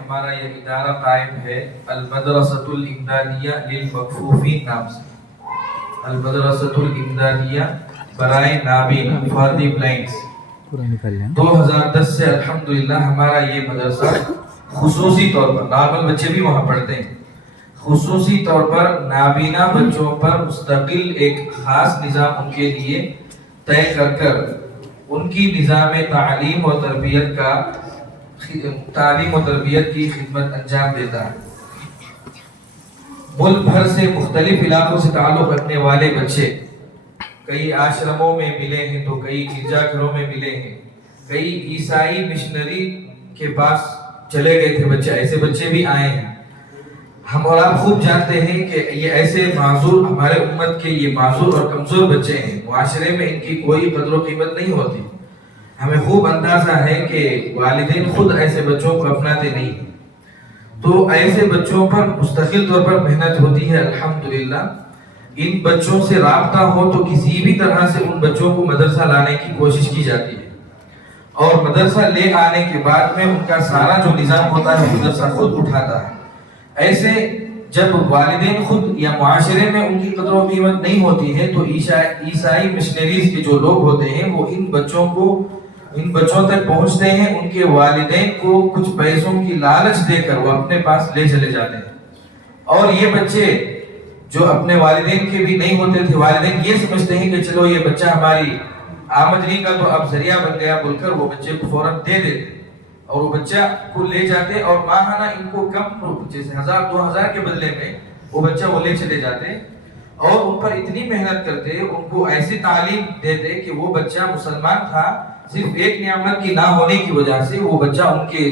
ہمارا یہ ادارہ قائم ہے المدرسۃ الامدادیہ للمکفوفین نام سے. المدرسۃ الامدادیہ برائے نابینا فار دی بلائنڈس. 2010 سے الحمدللہ ہمارا یہ مدرسہ خصوصی طور پر نارمل بچے بھی وہاں پڑھتے ہیں، خصوصی طور پر نابینا بچوں پر مستقل ایک خاص نظام ان کے لیے طے کر ان کی نظام تعلیم و تربیت کی خدمت انجام دیتا ہے. ملک بھر سے مختلف علاقوں سے تعلق رکھنے والے بچے کئی آشرموں میں ملے ہیں تو کئی گرجا گھروں میں ملے ہیں، کئی عیسائی مشنری کے پاس چلے گئے تھے بچے، ایسے بچے بھی آئے ہیں. ہم اور آپ خوب جانتے ہیں کہ یہ ایسے معذور ہمارے امت کے یہ معذور اور کمزور بچے ہیں، معاشرے میں ان کی کوئی قدر و قیمت نہیں ہوتی. ہمیں خوب اندازہ ہے کہ والدین خود ایسے بچوں کو اپناتے نہیں، تو ایسے بچوں پر مستقل طور پر محنت ہوتی ہے. الحمدللہ ان بچوں سے رابطہ ہو تو کسی بھی طرح سے ان بچوں کو مدرسہ لانے کی کوشش کی جاتی ہے، اور مدرسہ لے آنے کے بعد میں ان کا سارا جو نظام ہوتا ہے مدرسہ خود اٹھاتا ہے. ایسے جب والدین خود یا معاشرے میں ان کی قدر و قیمت نہیں ہوتی ہے تو عیسائی مشنریز کے جو لوگ ہوتے ہیں وہ ان بچوں تک پہنچتے ہیں، ان کے والدین کو کچھ پیسوں کی لالچ دے کر وہ اپنے پاس لے چلے جاتے ہیں. اور یہ بچے جو اپنے والدین کے بھی نہیں ہوتے تھے، والدین یہ سمجھتے ہیں کہ چلو یہ بچہ ہماری آمدنی کا تو اب ذریعہ بن گیا بول کر وہ بچے کو فوراً دے دیتے اور وہ بچہ کو لے جاتے اور ماہانہ ان کو کم جیسے 1000-2000 کے بدلے میں وہ بچہ وہ لے چلے جاتے اور ان پر اتنی محنت کرتے، ان کو ایسی تعلیم دیتے کہ وہ بچہ مسلمان تھا صرف ایک نعمت کی نہ ہونے کی وجہ سے وہ بچہ ان کے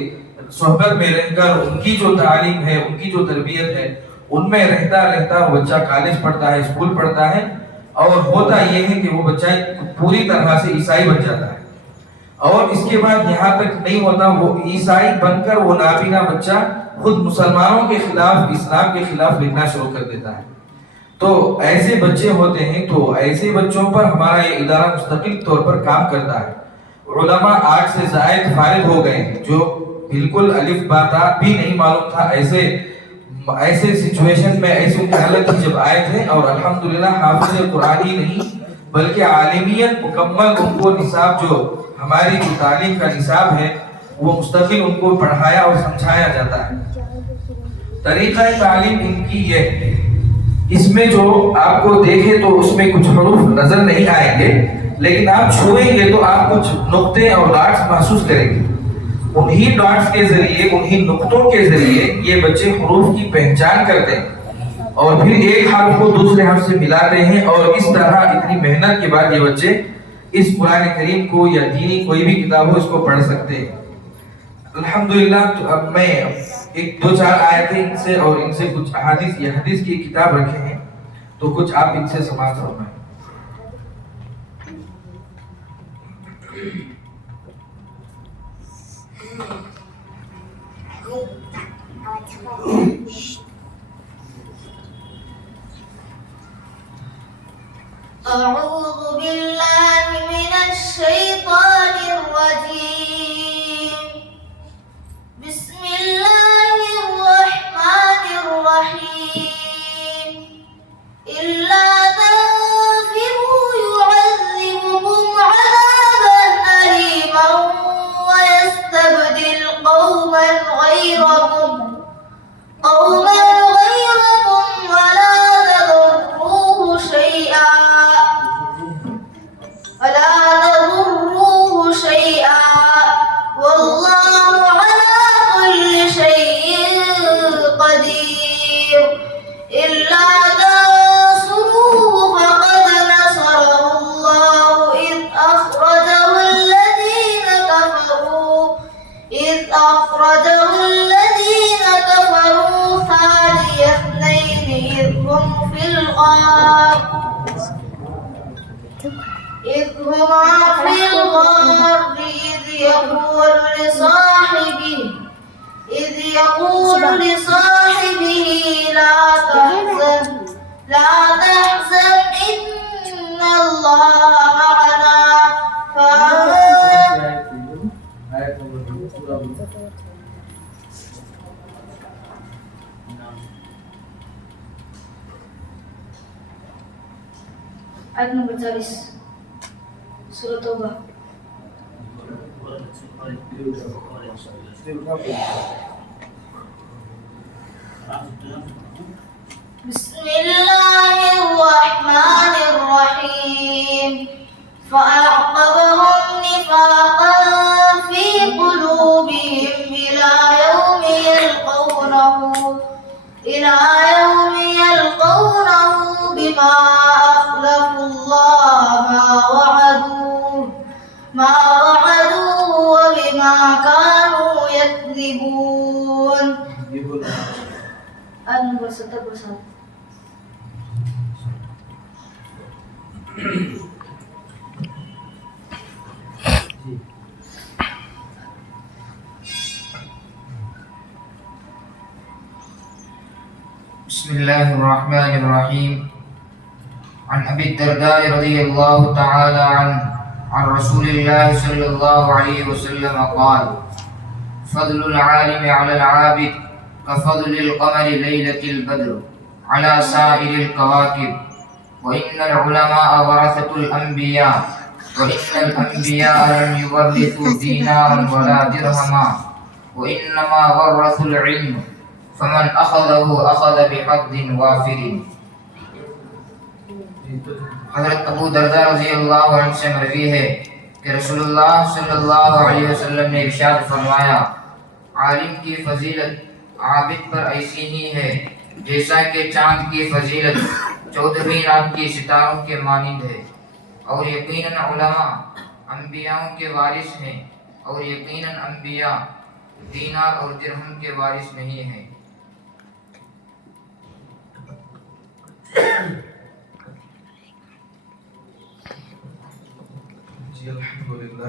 صحبت میں رہ کر ان کی جو تعلیم ہے، ان کی جو تربیت ہے، ان میں رہتا وہ بچہ کالج پڑھتا ہے، اسکول پڑھتا ہے، اور ہوتا یہ ہے کہ وہ بچہ پوری طرح سے عیسائی بن جاتا ہے. اور اس کے بعد یہاں تک نہیں ہوتا، وہ عیسائی بن کر وہ نابینا بچہ خود مسلمانوں کے خلاف، اسلام کے خلاف لکھنا شروع کر دیتا ہے. تو ایسے بچے ہوتے ہیں، تو ایسے بچوں پر ہمارا یہ ادارہ مستقل طور پر کام کرتا ہے. علماء 8 سے زائد فارغ ہو گئے ہیں جو بالکل الف با تا بھی نہیں معلوم تھا. ایسے سچویشن میں ایسی حالت جب آئے تھے، اور الحمدللہ حافظ قرآن ہی نہیں بلکہ عالمیت مکمل ان کو نصاب جو ہماری جو تعلیم کا نصاب ہے وہ مستقل ان کو پڑھایا اور سمجھایا جاتا ہے. طریقہ تعلیم ان کی یہ، اس میں جو آپ کو دیکھے تو اس میں کچھ حروف نظر نہیں آئیں گے، لیکن آپ چھوئیں گے تو آپ کچھ نقطے اور ڈاٹس محسوس کریں گے. انہی ڈاٹس کے ذریعے، انہی نقطوں کے ذریعے یہ بچے حروف کی پہچان کرتے ہیں اور پھر ایک حرف کو دوسرے حرف سے ملاتے ہیں، اور اس طرح اتنی محنت کے بعد یہ بچے اس قرآن کریم کو یا دینی کوئی بھی کتاب ہو اس کو پڑھ سکتے ہیں. الحمدللہ. تو اب میں 1-2-4 آیتیں ان سے اور ان سے کچھ احادیث یا حدیث کی کتاب رکھے ہیں تو کچھ آپ ان سے سماعت فرمائیں. أعوذ بالله من الشيطان الرجيم. بسم الله الرحمن الرحيم. إلا تنفروا يعذبكم عذابا أليما ويستبدل قوما غيركم ولا تضروه شيئا والله على كل شيء قدير. إلا تنصروه فقد نصره الله إذ أخرجه الذين كفروا ثاني اثنين إذ هما في الغار إذ يقول لصاحبه لا تحزن إن الله معنا آیت نمبر 40 سورۃ توبہ. بسم اللہ الرحمن الرحیم. فأعقبهم نفاقا في قلوبهم إلى يوم يلقونه بما أخلفوا الله ما وعدوه وبما كانوا يكذبون. آیت نمبر 70. بسم الله الرحمن الرحيم. عن أبي الدرداء رضي الله تعالى عنه عن رسول الله صلى الله عليه وسلم قال: فضل العالم على العابد كفضل القمر ليلة البدر على سائر الكواكب، وإن العلماء ورثة الأنبياء، وإن الأنبياء لم يورثوا دينارا ولا درهما، وإنما ورثوا العلم، فمن أخذه أخذ بحظ وافر. حضرت ابو درداء رضی اللہ عنہ سے مروی ہے کہ رسول اللہ صلی اللہ علیہ وسلم نے ارشاد فرمایا: عالم کی فضیلت عابد پر ایسی ہی ہے جیسا کہ چاند کی فضیلت 14ویں رات کی ستاروں کے مانند ہے، اور یقیناً علماء انبیاء کے وارث ہیں، اور یقیناً انبیاء دینار اور درہم کے وارث نہیں ہیں. جی الحمدللہ.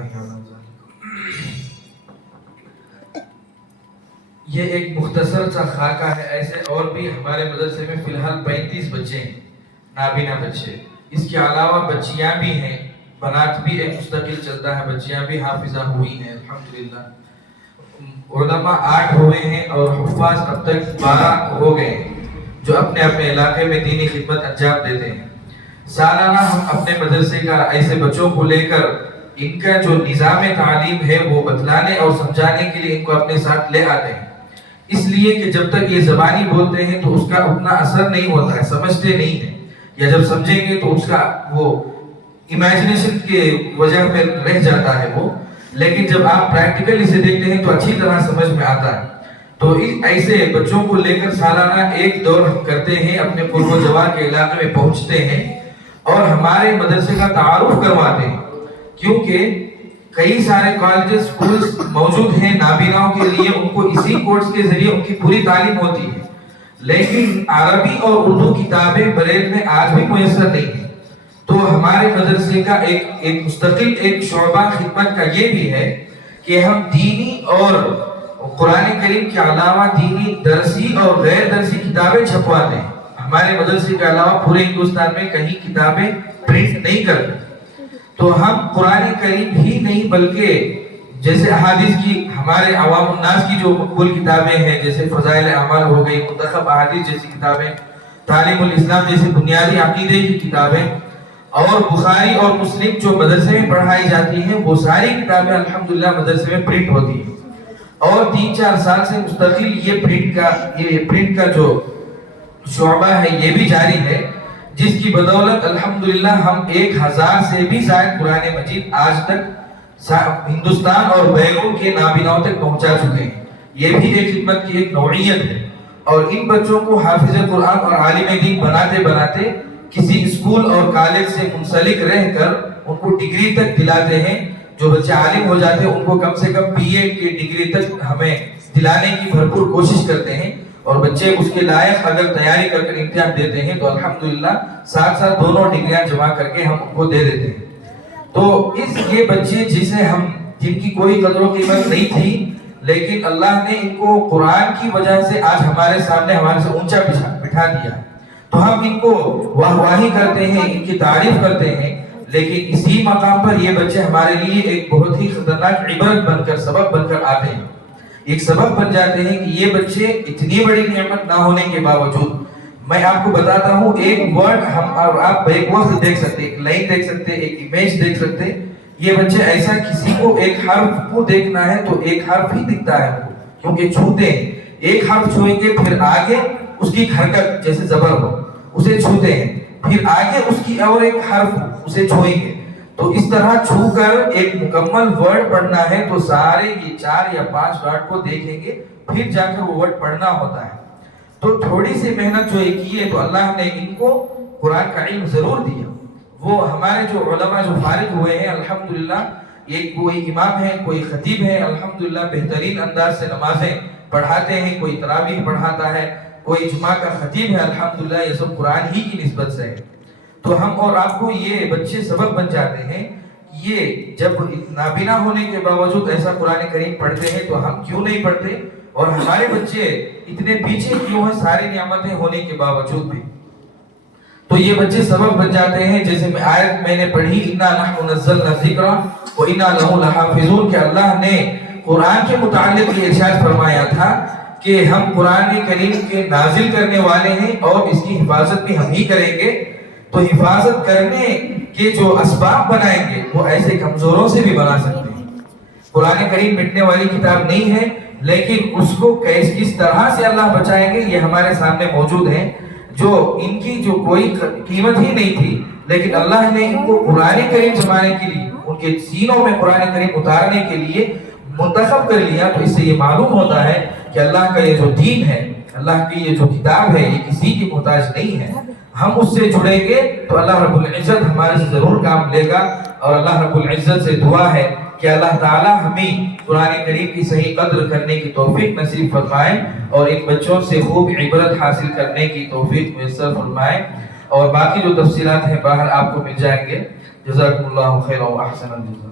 یہ ایک مختصر سا خاکہ ہے. ایسے اور بھی ہمارے مدرسے میں فی الحال 35 بچے ہیں، نابینا بچے. اس کے علاوہ بچیاں بھی ہیں، بنات بھی ایک مستقل چلتا ہے، بچیاں بھی حافظہ ہوئی ہیں الحمدللہ. علماء 8 ہوئے ہیں اور حفاظ اب تک 12 ہو گئے ہیں جو اپنے اپنے علاقے میں دینی خدمت انجام دیتے ہیں. سالانہ ہم اپنے مدرسے کا ایسے بچوں کو لے کر ان کا جو نظام تعلیم ہے وہ بتلانے اور سمجھانے کے لیے ان کو اپنے ساتھ لے آتے ہیں. اس لیے کہ جب تک یہ زبانی بولتے ہیں تو اس کا اتنا اثر نہیں ہوتا ہے، سمجھتے نہیں ہیں، یا جب سمجھیں گے تو اس کا وہ امیجنیشن کے وجہ میں رہ جاتا ہے وہ. لیکن جب آپ پریکٹیکل اسے دیکھتے ہیں تو اچھی طرح سمجھ میں آتا ہے. تو ایسے بچوں کو لے کر سالانہ ایک دور ہم کرتے ہیں، اپنے قرب و جوار کے علاقے میں پہنچتے ہیں اور ہمارے مدرسے کا تعارف کرواتے ہیں، کیونکہ کئی سارے کالجز سکولز موجود ہیں نابیناؤں کے لیے. ان کو اسی کورس کے ذریعے ان کی پوری تعلیم ہوتی ہے، لیکن عربی اور اردو کتابیں بریل میں آج بھی میسر نہیں ہیں. تو ہمارے مدرسے کا ایک مستقل ایک شعبہ خدمت کا یہ بھی ہے کہ ہم دینی اور قرآن کریم کے علاوہ دینی درسی اور غیر درسی کتابیں چھپواتے ہیں. ہمارے مدرسے کے علاوہ پورے ہندوستان میں کہیں کتابیں پرنٹ نہیں کرتے. تو ہم قرآن کریم ہی نہیں بلکہ جیسے احادیث کی ہمارے عوام الناس کی جو مقبول کتابیں ہیں، جیسے فضائل اعمال ہو گئی، منتخب احادیث جیسی کتابیں، تعلیم الاسلام جیسی بنیادی عقیدے کی کتابیں، اور بخاری اور مسلم جو مدرسے میں پڑھائی جاتی ہیں، وہ ساری کتابیں الحمدللہ مدرسے میں پرنٹ ہوتی ہیں. اور 3-4 سال سے مستقل یہ پرنٹ کا جو شعبہ ہے یہ بھی جاری ہے، جس کی بدولت الحمدللہ ہم 1000 سے بھی زائد قرآن مجید آج تک ہندوستان اور بیرون کے نابیناؤں تک پہنچا چکے ہیں. یہ بھی ایک خدمت کی ایک نوعیت ہے. اور ان بچوں کو حافظ قرآن اور عالم دین بناتے بناتے کسی اسکول اور کالج سے منسلک رہ کر ان کو ڈگری تک دلاتے ہیں. جو بچے عالم ہو جاتے ہیں ان کو کم سے کم BA کی ڈگری تک ہمیں دلانے کی بھرپور کوشش کرتے ہیں. اور بچے اس کے لائق اگر تیاری کر کر امتحان دیتے ہیں تو الحمدللہ ساتھ ساتھ دونوں ڈگریاں جمع کر کے ہم ان کو دے دیتے ہیں. تو یہ بچے جن کی کوئی قدر و قیمت نہیں تھی، لیکن اللہ نے ان کو قرآن کی وجہ سے آج ہمارے سامنے ہمارے سے اونچا بٹھا دیا. تو ہم ان کو واہواہی کرتے ہیں، ان کی تعریف کرتے ہیں، لیکن اسی مقام پر یہ بچے ہمارے لیے ایک بہت ہی خطرناک عبرت بن کر، سبق بن کر آتے ہیں. ایک سبق بن جاتے ہیں کہ یہ بچے اتنی بڑی نعمت نہ ہونے کے باوجود میں آپ کو بتاتا ہوں ایک ورڈ ہم آپ ایک وقت دیکھ سکتے، ایک لائن دیکھ سکتے، ایک امیج دیکھ سکتے. یہ بچے ایسا کسی کو ایک حرف کو دیکھنا ہے تو ایک حرف ہی دکھتا ہے کیونکہ چھوتے ہیں. ایک حرف چھوئیں گے پھر آگے اس کی حرکت جیسے زبر ہو اسے چھوتے ہیں، پھر آگے اس کی اور ایک حرف اسے چھوئیں گے. تو اس طرح چھو کر ایک مکمل ورڈ پڑھنا ہے تو سارے یہ 4 یا 5 ورڈ کو دیکھیں گے پھر جا کر وہ ورڈ پڑھنا ہوتا ہے. تو تھوڑی سی محنت جو کی ہے تو اللہ نے ان کو قرآن کا علم ضرور دیا. وہ ہمارے جو علماء جو فارغ ہوئے ہیں الحمدللہ، ایک کوئی امام ہے، کوئی خطیب ہے، الحمدللہ بہترین انداز سے نمازیں پڑھاتے ہیں، کوئی تراویح پڑھاتا ہے، کوئی جمعہ کا خطیب ہے، الحمدللہ یہ سب قرآن ہی کی نسبت سے ہے. تو ہم اور آپ کو یہ بچے سبق بن جاتے ہیں. یہ جب نابینا ہونے کے باوجود ایسا قرآن کریم پڑھتے ہیں تو ہم کیوں نہیں پڑھتے، اور ہمارے بچے اتنے پیچھے کیوں ہیں ساری نعمتیں ہونے کے باوجود بھی. تو یہ بچے سبب بن جاتے ہیں. جیسے آیت میں نے پڑھی اِنَّا نَحْنُ نَزَّلْنَا الذِّكْرَ وَإِنَّا لَهُ لَحَافِظُونَ، کہ اللہ نے قرآن کے متعلق یہ ارشاد فرمایا تھا کہ ہم قرآن کریم کے نازل کرنے والے ہیں اور اس کی حفاظت بھی ہم ہی کریں گے. تو حفاظت کرنے کے جو اسباب بنائیں گے وہ ایسے کمزوروں سے بھی بنا سکتے ہیں. قرآن کریم مٹنے والی کتاب نہیں ہے، لیکن اس کو کس طرح سے اللہ بچائیں گے یہ ہمارے سامنے موجود ہے. جو ان کی جو کوئی قیمت ہی نہیں تھی لیکن اللہ نے ان کو قرآن کریم سنانے کے لیے، ان کے سینوں میں قرآن کریم اتارنے کے لیے منتخب کر لیا. تو اس سے یہ معلوم ہوتا ہے کہ اللہ کا یہ جو دین ہے، اللہ کی یہ جو کتاب ہے، یہ کسی کی محتاج نہیں ہے. ہم اس سے جڑیں گے تو اللہ رب العزت ہمارے سے ضرور کام لے گا. اور اللہ رب العزت سے دعا ہے کہ اللہ تعالی ہمیں قرآن کریم کی صحیح قدر کرنے کی توفیق نصیب فرمائے اور ان بچوں سے خوب عبرت حاصل کرنے کی توفیق میسر فرمائے. اور باقی جو تفصیلات ہیں باہر آپ کو مل جائیں گے. جزاکم اللہ خیر و احسن الجزاء.